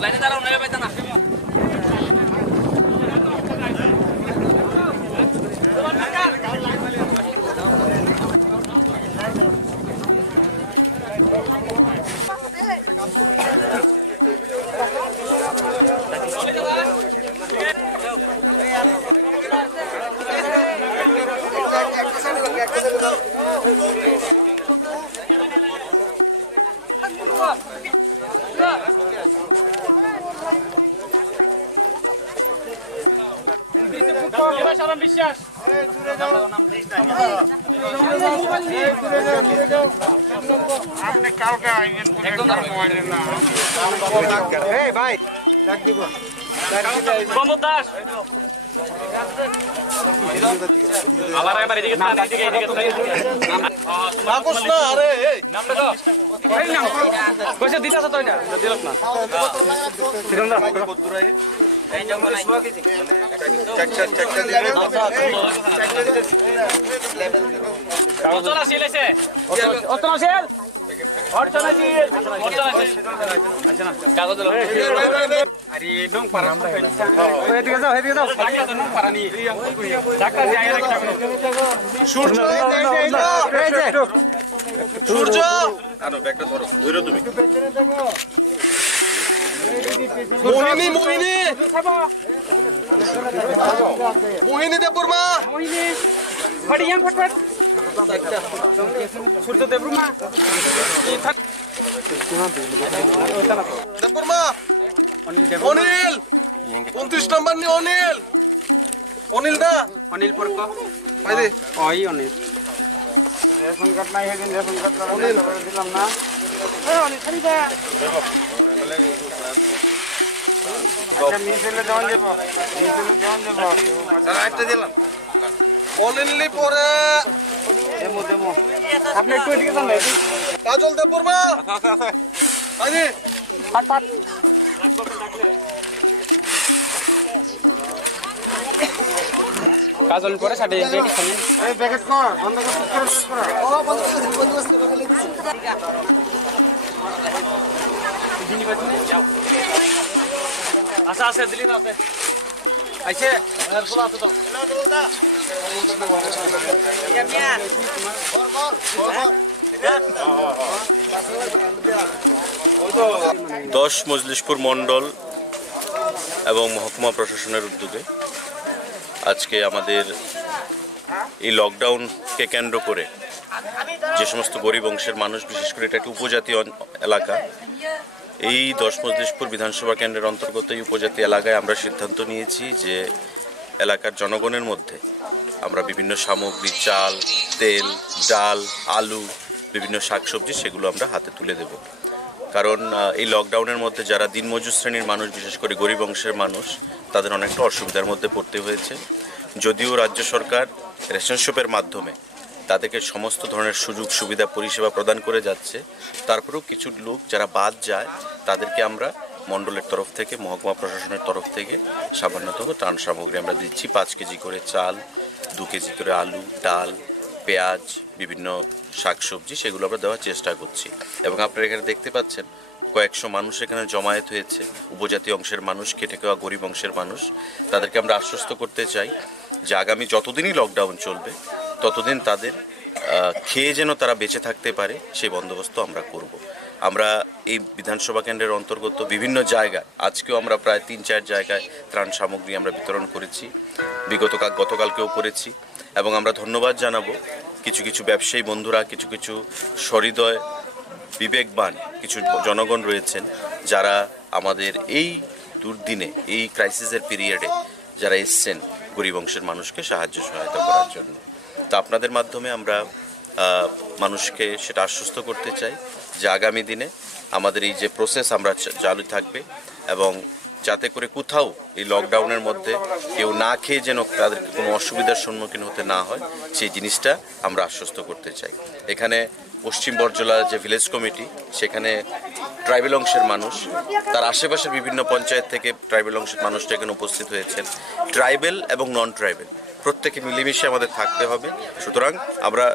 লাইনে দাঁড়াও নইলে পাইতা না বিশ্বাস ভাই ডাক দিব আবার একবার এদিকে কইছে দিতাছ তো এটা দিলক না সিরন্দা এই জঙ্গলে শুয়া কেজি চারটা দিলে অতনা সেলেছে অতনা সেল অতনা কি অতনা আচ্ছা না কাগজ লো আরে নং পারা এদিকে যাও আগে তো নং পারা নি ডাক্তার যায় না সূর্য এই যে সূর্য আনো ব্যাগটা ধরো ধরো তুমি মোহিনী মোহিনী মোহিনী দেববর্মা মোহিনী ফড়িয়াং ফটফট সূর্য দেববর্মা দেববর্মা অনিল 29 নম্বর নি অনিল অনিল দা অনিল পরক পাই দে ওই অনিল রেশন কার্ড নাই হেদিন রেশন কার্ড অনিল দিলাম না এই অনিল খালি দা আচ্ছা মিছিলে দেওয়া যাবে স্যার একটা দিলাম অনিললি পরে দেমো আপনি একটু এদিকে যান কাজল দেববর্মা আচ্ছা আচ্ছা আইদি ফাট কাজল পরে সাড়ে এই প্যাকেট কর বন্ধ কর ও বন্ধ করে দিছি দিনি বাজনে যাও আচ্ছা আছে দিলি না আছে আইছে আর ফুল আছে তো দা মিয়া কর 10 মজলিশপুর মণ্ডল এবং মহকুমা প্রশাসনের উদ্যোগে আজকে আমাদের এই লকডাউনকে কেন্দ্র করে যে সমস্ত গরিব অংশের মানুষ, বিশেষ করে এটা একটি উপজাতি এলাকা, এই 10 মজলিশপুর বিধানসভা কেন্দ্রের অন্তর্গত এই উপজাতি এলাকায় আমরা সিদ্ধান্ত নিয়েছি যে এলাকার জনগণের মধ্যে আমরা বিভিন্ন সামগ্রী, চাল, তেল, ডাল, আলু, বিভিন্ন শাকসবজি সেগুলো আমরা হাতে তুলে দেব। কারণ এই লকডাউনের মধ্যে যারা দিনমজুর শ্রেণীর মানুষ, বিশেষ করে গরিব অংশের মানুষ, তাদের অনেকটা অসুবিধার মধ্যে পড়তে হয়েছে। যদিও রাজ্য সরকার রেশন শপের মাধ্যমে তাদেরকে সমস্ত ধরনের সুযোগ সুবিধা পরিষেবা প্রদান করে যাচ্ছে, তারপরেও কিছু লোক যারা বাদ যায় তাদেরকে আমরা মণ্ডলের তরফ থেকে, মহকুমা প্রশাসনের তরফ থেকে সামান্যতম ত্রাণ সামগ্রী আমরা দিচ্ছি। 5 কেজি করে চাল, 2 কেজি করে আলু, ডাল, পেঁয়াজ, বিভিন্ন শাকসবজি সেগুলো আমরা দেওয়ার চেষ্টা করছি। এবং আপনারা এখানে দেখতে পাচ্ছেন কয়েকশো মানুষ এখানে জমায়েত হয়েছে, উপজাতি অংশের মানুষ, খেটে খাওয়া গরিব অংশের মানুষ। তাদেরকে আমরা আশ্বস্ত করতে চাই যে আগামী যতদিনই লকডাউন চলবে ততদিন তাদের খেয়ে যেন তারা বেঁচে থাকতে পারে সেই বন্দোবস্ত আমরা করব। আমরা এই বিধানসভা কেন্দ্রের অন্তর্গত বিভিন্ন জায়গায় আজকেও আমরা প্রায় 3-4 জায়গায় ত্রাণ সামগ্রী আমরা বিতরণ করেছি, গতকালকেও করেছি। এবং আমরা ধন্যবাদ জানাবো কিছু কিছু ব্যবসায়ী বন্ধুরা, কিছু কিছু সহৃদয় বিবেকবান কিছু জনগণ রয়েছেন যারা আমাদের এই দুর্দিনে, এই ক্রাইসিসের পিরিয়ডে যারা এসছেন গরিব অংশের মানুষকে সহায়তা করার জন্য। তো আপনাদের মাধ্যমে আমরা মানুষকে সেটা আশ্বস্ত করতে চাই যে আগামী দিনে আমাদের এই যে প্রসেস আমরা চালু থাকবে এবং যাতে করে কোথাও এই লকডাউনের মধ্যে কেউ না খেয়ে যেন তাদেরকে কোনো অসুবিধার সম্মুখীন হতে না হয় সেই জিনিসটা আমরা আশ্বস্ত করতে চাই। এখানে পশ্চিম বরজলা যে ভিলেজ কমিটি, সেখানে ট্রাইবেল অংশের মানুষ, তার আশেপাশের বিভিন্ন পঞ্চায়েত থেকে ট্রাইবেল অংশের মানুষটা এখানে উপস্থিত হয়েছেন। ট্রাইবেল এবং নন ট্রাইবেল প্রত্যেকে মিলেমিশে আমাদের থাকতে হবে। সুতরাং আমরা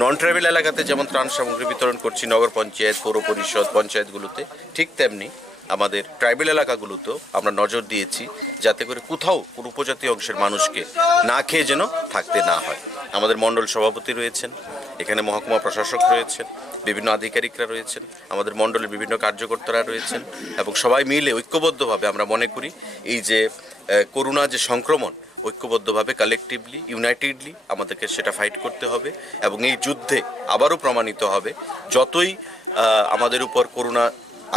নন ট্রাইবেল এলাকাতে যেমন ত্রাণ সামগ্রী বিতরণ করছি নগর পঞ্চায়েত, পৌর পরিষদ, পঞ্চায়েতগুলোতে, ঠিক তেমনি আমাদের ট্রাইবেল এলাকাগুলোতেও আমরা নজর দিয়েছি যাতে করে কোথাও কোনো উপজাতি অংশের মানুষকে না খেয়ে যেন থাকতে না হয়। আমাদের মণ্ডল সভাপতি রয়েছেন, এখানে মহকুমা প্রশাসক রয়েছেন, বিভিন্ন আধিকারিকরা রয়েছেন, আমাদের মণ্ডলের বিভিন্ন কার্যকর্তারা রয়েছেন এবং সবাই মিলে ঐক্যবদ্ধভাবে আমরা মনে করি এই যে করোনা যে সংক্রমণ, ঐক্যবদ্ধভাবে কালেকটিভলি ইউনাইটেডলি আমাদেরকে সেটা ফাইট করতে হবে এবং এই যুদ্ধে আবারও প্রমাণিত হবে যতই আমাদের উপর করোনা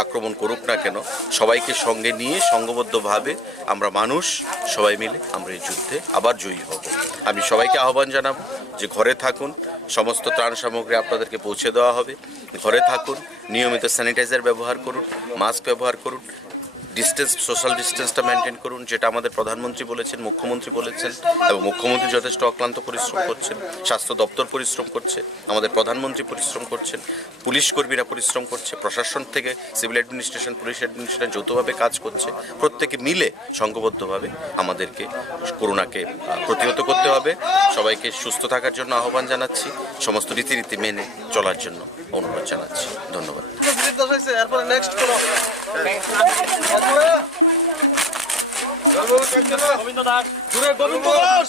আক্রমণ করুক না কেন, সবাইকে সঙ্গে নিয়ে সংঘবদ্ধভাবে আমরা মানুষ সবাই মিলে আমরা এই যুদ্ধে আবার জয়ী হব। আমি সবাইকে আহ্বান জানাবো যে ঘরে থাকুন, সমস্ত ত্রাণ সামগ্রী আপনাদেরকে পৌঁছে দেওয়া হবে, ঘরে থাকুন, নিয়মিত স্যানিটাইজার ব্যবহার করুন, মাস্ক ব্যবহার করুন, ডিস্টেন্স সোশ্যাল ডিস্টেন্সটা মেনটেন করুন, যেটা আমাদের প্রধানমন্ত্রী বলেছেন, মুখ্যমন্ত্রী বলেছেন এবং মুখ্যমন্ত্রী যথেষ্ট অক্লান্ত পরিশ্রম করছেন, স্বাস্থ্য দপ্তর পরিশ্রম করছে, আমাদের প্রধানমন্ত্রী পরিশ্রম করছেন, পুলিশ কর্মীরা পরিশ্রম করছে, প্রশাসন থেকে সিভিল অ্যাডমিনিস্ট্রেশন, পুলিশ অ্যাডমিনিস্ট্রেশন যৌথভাবে কাজ করছে। প্রত্যেকে মিলে সংঘবদ্ধভাবে আমাদেরকে করোনাকে প্রতিহত করতে হবে। সবাইকে সুস্থ থাকার জন্য আহ্বান জানাচ্ছি, সমস্ত রীতিনীতি মেনে চলার জন্য অনুরোধ জানাচ্ছি। ধন্যবাদ। Govinda Das, Govinda Das,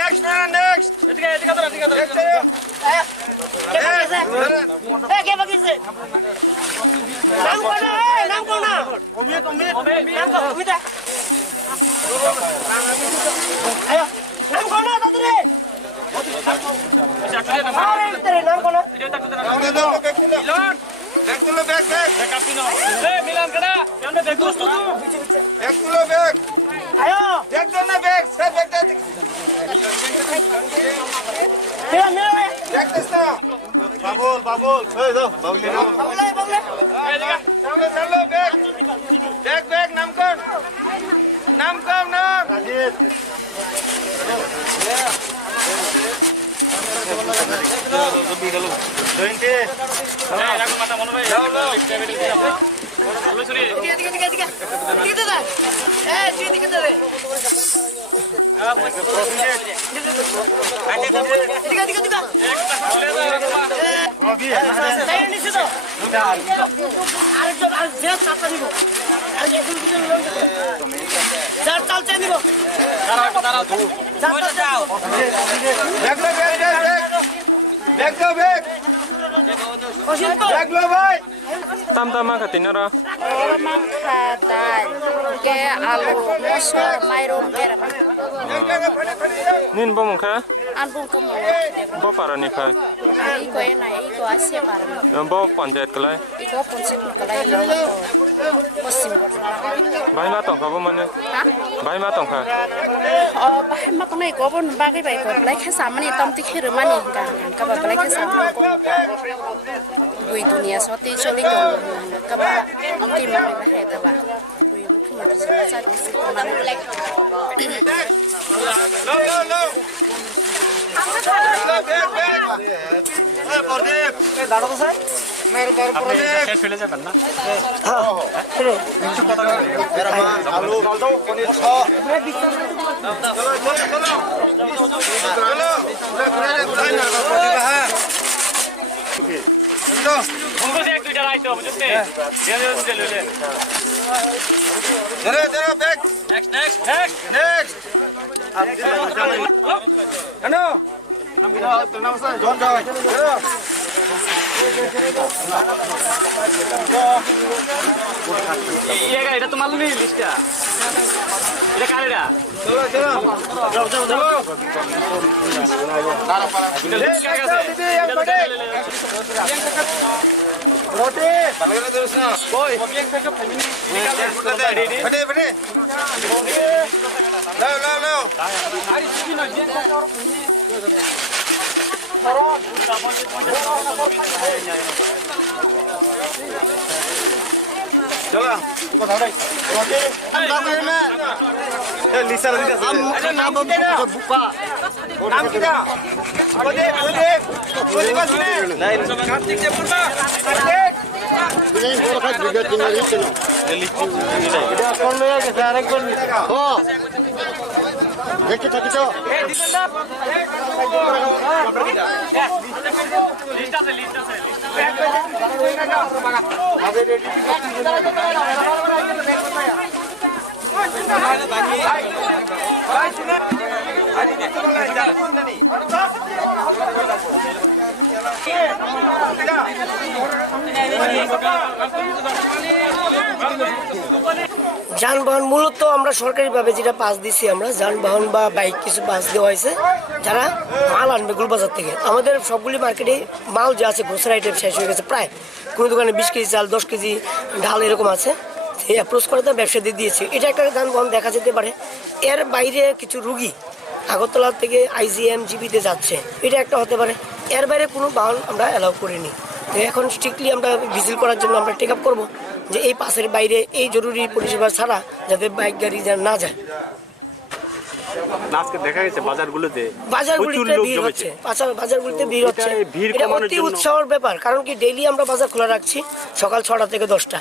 Next man, next. Babul, hey, do, babul ni. Chalo, bag, namkon, nam. Rajit. 20. রাখুন মাথা মনে ভাই, Tam-tama ka tinara. Mang khatai ke alu mosor mairum geram Nin bomong ka? anbung kamu Bo para ni ka? iko ena iko asia param Bo panjayat kalai. iko ponsip kalai lo posim Bai ma tong ka bo mane? ha Bai ma tong ka? bah ma kona iko bon bagai bai ko lai khasa mani tam ti khiru mani ka ba lai khasa mani ko bui dunia soti choli ko ka ba amti mani la he ta ba bui mukhmantri ji ba sa disi ko mani No. শেষ ফেলে যাবেন না? এক দুইটা রাইতে হবে বুঝতে? Next. Ano? John Joy. এটা তোমার লিস্টটা এটা কার এটা দেখতে থাকি তো যানবাহন মূলত আমরা সরকারিভাবে যেটা পাস দিছি আমরা যানবাহন বা বাইক কিছু পাস দেওয়া হয়েছে যারা মাল আনবে গুলবাজার থেকে। আমাদের সবগুলি মার্কেটে মাল যে আছে গ্রোসারি আইটেম শেষ হয়ে গেছে প্রায়, কোনো দোকানে 20 কেজি চাল 10 কেজি ঢাল এরকম আছে, সেই অ্যাপ্রোচ করে তো ব্যবসা দিয়ে দিয়েছে। এটা একটা যানবাহন দেখা যেতে পারে। এর বাইরে কিছু রুগী আগরতলা থেকে IGM জিবিতে যাচ্ছে, এটা একটা হতে পারে। এর বাইরে কোনো বাহন আমরা অ্যালাউ করিনি। তো এখন স্ট্রিক্টলি আমরা ভিজিল করার জন্য আমরা টেক আপ করবো যে এই পাশের বাইরে এই জরুরি পরিষেবা ছাড়া যাতে বাইক গাড়ি যেন না যায়। আজকে দেখা গেছে বাজারগুলোতে বাজারগুলিতে ভিড় হচ্ছে, বাজারগুলিতে ভিড় হচ্ছে, এটা অতি উৎসাহের ব্যাপার। কারণ কি ডেইলি আমরা বাজার খোলা রাখছি সকাল 6টা থেকে 10টা।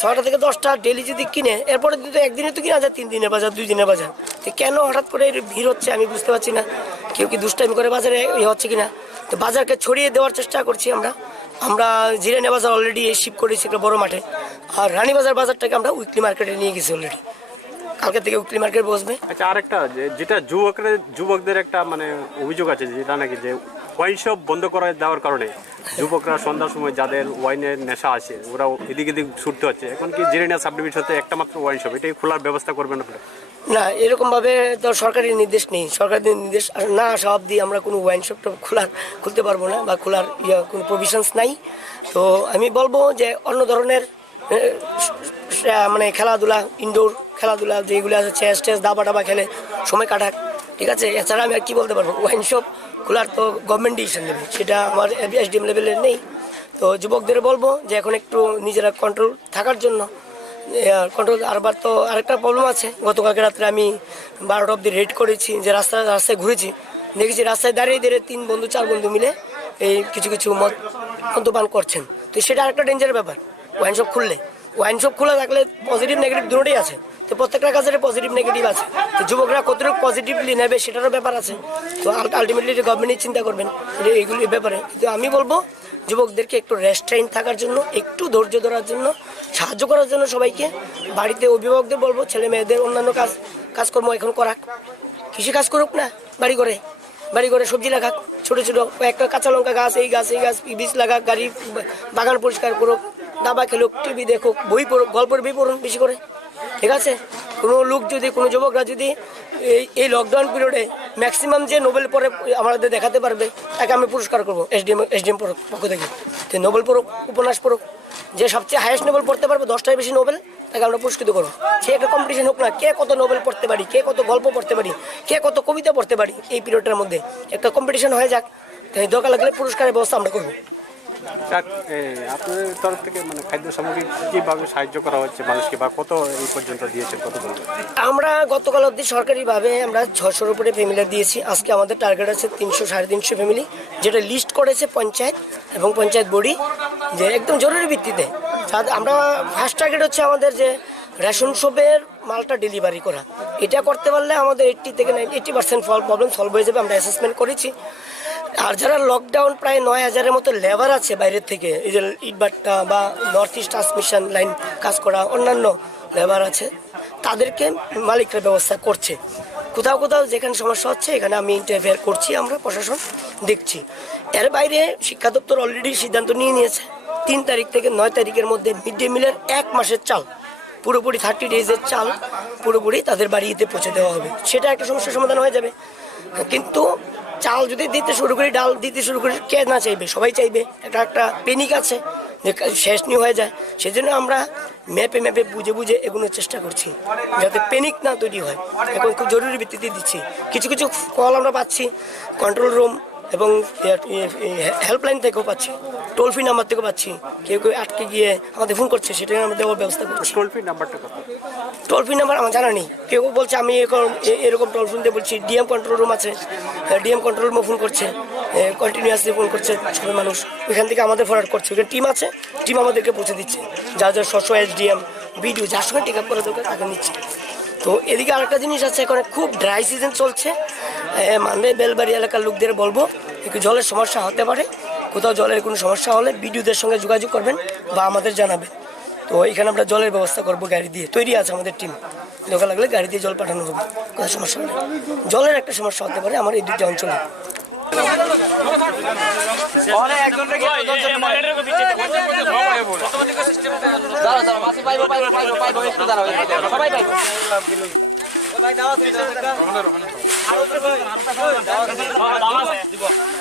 6টা থেকে 10টা ডেইলি যদি কিনে এরপরে কিন্তু একদিনে তো কিনা যায় 3 দিনের বাজার 2 দিনের বাজার। তো কেন হঠাৎ করে ভিড় হচ্ছে আমি বুঝতে পারছি না। কেউ কি দুষ্টামি করে বাজারে হচ্ছে কিনা। তো বাজারকে ছড়িয়ে দেওয়ার চেষ্টা করছি আমরা জিরানিয়া বাজার অলরেডি শিফট করেছি একটা বড় মাঠে, আর রানীবাজার বাজারটাকে আমরা উইকলি মার্কেটে নিয়ে গেছি অলরেডি। কালকে থেকে উইকলি মার্কেট বসবে। আচ্ছা, আরেকটা যেটা যুবকদের একটা মানে অভিযোগ আছে যেটা নাকি যে ওয়াইন শপ বন্ধ করে দেওয়ার কারণে যুবকরা সন্ধ্যার সময় যাদের ওয়াইনের নেশা আছে ওরা এদিক এদিক ছুটতে হচ্ছে। এখন কি জিরানিয়া সাব ডিভিশনে একটা মাত্র ওয়াইন শপ এটাই খোলার ব্যবস্থা করবেন আপনারা? না, এরকমভাবে তো সরকারি নির্দেশ নেই। সরকারি নির্দেশ না আসা অবধি আমরা কোনো ওয়াইন শপটা খুলতে পারবো না বা খোলার কোনো প্রভিশনস নাই। তো আমি বলবো যে অন্য ধরনের মানে খেলাধুলা, ইনডোর খেলাধুলা যেগুলো আছে, চেস টেস দাবা টাবা খেলে সময় কাটাক, ঠিক আছে। এছাড়া আমি আর কী বলতে পারবো? ওয়াইন শপ খোলার তো গভর্নমেন্ট ডিসিশন নেবে, সেটা আমার SDM লেভেলের নেই। তো যুবকদের বলবো যে এখন একটু নিজেরা কন্ট্রোল থাকার জন্য কন্ট্রোল। আরবার তো আরেকটা প্রবলেম আছে, গতকালকে রাত্রে আমি 12টা অবধি রেড করেছি, যে রাস্তায় ঘুরেছি, দেখেছি রাস্তায় দাঁড়িয়ে 3 বন্ধু 4 বন্ধু মিলে এই কিছু মদ্যপান করছেন। তো সেটা আরেকটা ডেঞ্জারের ব্যাপার। ওয়াইন শপ খোলা থাকলে পজিটিভ নেগেটিভ দুটোই আছে। তো প্রত্যেকটা কাজের পজিটিভ নেগেটিভ আছে। তো যুবকরা কতটুকু পজিটিভলি নেবে সেটারও ব্যাপার আছে। তো আলটিমেটলি গভর্নমেন্টই চিন্তা করবেন এইগুলির ব্যাপারে। কিন্তু আমি বলবো যুবকদেরকে একটু রেস্ট্রেইন থাকার জন্য, একটু ধৈর্য ধরার জন্য, সাহায্য করার জন্য সবাইকে। বাড়িতে অভিভাবকদের বলবো ছেলে মেয়েদের অন্যান্য কাজকর্ম এখন করাক, কৃষি কাজ করুক না, বাড়ি করে সবজি লাগাক, ছোটো একটা কাঁচা লঙ্কা গাছ, এই গাছ বীজ লাগাক, বাগান পরিষ্কার করুক, দাবা খেলুক, টিভি দেখুক, বই পড়ুক, গল্পের বই পড়ুন বেশি করে, ঠিক আছে। কোনো যুবকরা যদি এই লকডাউন পিরিয়ডে ম্যাক্সিমাম যে নোবেল পড়ে আমাদের দেখাতে পারবে তাকে আমি পুরস্কার করবো SDM পক্ষ থেকে। তো নোবেল পড়ুক, উপন্যাস পড়ুক, যে সবচেয়ে হাইয়েস্ট নোবেল পড়তে পারবে 10টার বেশি নোবেল তাকে আমরা পুরস্কৃত করবো। সে একটা কম্পিটিশন হোক না, কে কত নোবেল পড়তে পারি, কে কত গল্প পড়তে পারি, কে কত কবিতা পড়তে পারি, এই পিরিয়ডের মধ্যে একটা কম্পিটিশন হয়ে যাক। তাই দরকার লাগলে পুরস্কারের ব্যবস্থা আমরা করবো। আপনাদের তরফ থেকে মানে খাদ্য সামগ্রী কীভাবে সাহায্য করা হচ্ছে মানুষকে, বা কত এই পর্যন্ত দিয়েছেন, কত বলবেন? আমরা গতকাল অবধি সরকারিভাবে আমরা 600-র উপরে ফ্যামিলি দিয়েছি। আজকে আমাদের টার্গেট আছে 300-350 ফ্যামিলি, যেটা লিস্ট করেছে পঞ্চায়েত এবং পঞ্চায়েত বডি, যে একদম জরুরি ভিত্তিতে। আমরা ফার্স্ট টার্গেট হচ্ছে আমাদের যে রেশন শপের মালটা ডেলিভারি করা। এটা করতে পারলে আমাদের 80 থেকে 90% প্রবলেম সলভ হয়ে যাবে। আমরা অ্যাসেসমেন্ট করেছি। আর যারা লকডাউন প্রায় 9000-এর মতো লেবার আছে বাইরের থেকে, এই যে ইটবাট্টা বা নর্থ ইস্ট ট্রান্সমিশন লাইন কাজ করা অন্যান্য লেবার আছে, তাদেরকে মালিকরা ব্যবস্থা করছে। কোথাও যেখানে সমস্যা হচ্ছে এখানে আমি ইন্টারফেয়ার করছি আমরা প্রশাসন। দেখছি। এর বাইরে শিক্ষা দপ্তর অলরেডি সিদ্ধান্ত নিয়েছে 3 তারিখ থেকে 9 তারিখের মধ্যে মিড ডে মিলের 1 মাসের চাল পুরোপুরি 30 ডেজের চাল পুরোপুরি তাদের বাড়িতে পৌঁছে দেওয়া হবে। সেটা একটা সমস্যার সমাধান হয়ে যাবে। কিন্তু চাল যদি দিতে শুরু করি, ডাল দিতে শুরু করি, কে না চাইবে? সবাই চাইবে। একটা পেনিক আছে যে শেষ নিয়ে হয়ে যায়। সেজন্য আমরা ম্যাপে বুঝে এগোনোর চেষ্টা করছি যাতে পেনিক না তৈরি হয়। এখন খুব জরুরি ভিত্তিতে দিচ্ছি। কিছু কল আমরা পাচ্ছি কন্ট্রোল রুম এবং হেল্পলাইন থেকেও পাচ্ছি, টোল ফ্রি নাম্বার থেকেও পাচ্ছি। কেউ আটকে গিয়ে আমাদের ফোন করছে, সেটা আমরা দেওয়ার ব্যবস্থা করছি। টোল ফ্রি নাম্বারটা কত? টোল ফ্রি নাম্বার আমার জানা নেই। কেউ বলছে আমি এরকম টোল ফ্রি দিয়ে বলছি। ডিএম কন্ট্রোল রুম আছে, ডিএম কন্ট্রোল রুমও ফোন করছে, কন্টিনিউয়াসলি ফোন করছে সবাই মানুষ। ওইখান থেকে আমাদের ফরওয়ার্ড করছে, ওইখানে টিম আছে, টিম আমাদেরকে পৌঁছে দিচ্ছে। যা স্বচ্ছ এসডিএম ভিডিও যার সঙ্গে টেক আপ করা দরকার তাকে নিচ্ছে। তো এদিকে আরেকটা জিনিস আছে, এখন খুব ড্রাই সিজন চলছে। মানে বেলবাড়ি এলাকার লোকদের বলবো একটু জলের সমস্যা হতে পারে। কোথাও জলের কোনো সমস্যা হলে বিডিওদের সঙ্গে যোগাযোগ করবেন বা আমাদের জানাবেন। তো এখানে আমরা জলের ব্যবস্থা করব, গাড়ি দিয়ে তৈরি আছে আমাদের টিম। দরকার লাগলে গাড়ি দিয়ে জল পাঠানো হবে, কোনো সমস্যা নেই। জলের একটা সমস্যা হতে পারে আমার এই দুটি অঞ্চলে।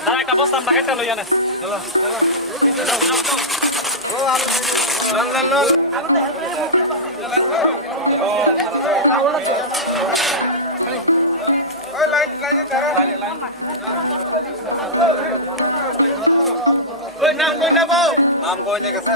দাদা একটা বস্তা আমরা একটা লই আনে। নাম কই নে গেছে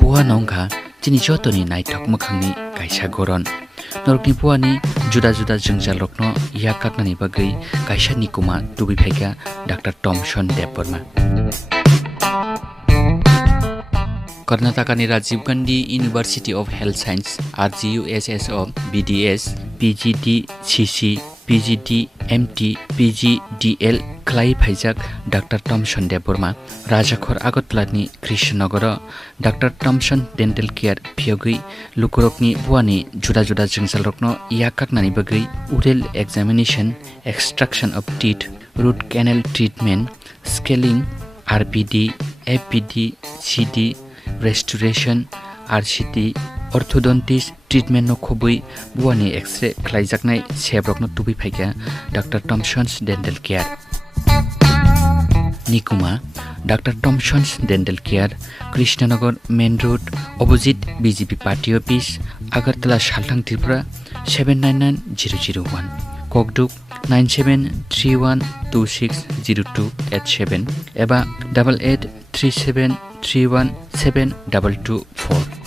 Puha nongkha chini jotoni naitok mokhangni kaisa goron norokni puani juda jengjal rokno ya kaknani bagai kaisa nikuma tubi phaika Dr. Thomson Deborma. Karnataka ni Rajiv Gandhi University of Health Science RGUSSO BDS PGD CC PGD MT PGDL Klai Phaijak Dr. Thomson Deborma Rajakhor Agottalani Krishnanagar Dr. Thomson Dental Care Phiogui Lukurokni Buani juda jengjal rokno yakaknani bagai oral examination, extraction of teeth, root canal treatment, scaling, RPD, FPD, CD, restoration, RCT, orthodontist treatment no khobui buani X-ray khlaijaknai sebrokno tubi phaika Dr. Thomson's Dental Care. Nikuma Dr. Thomson's Dental Care Krishnanagar Main Road opposite BJP Party Office Agartala Saltang Tripura 799001 Kokduk 9731260287 eba 8837317224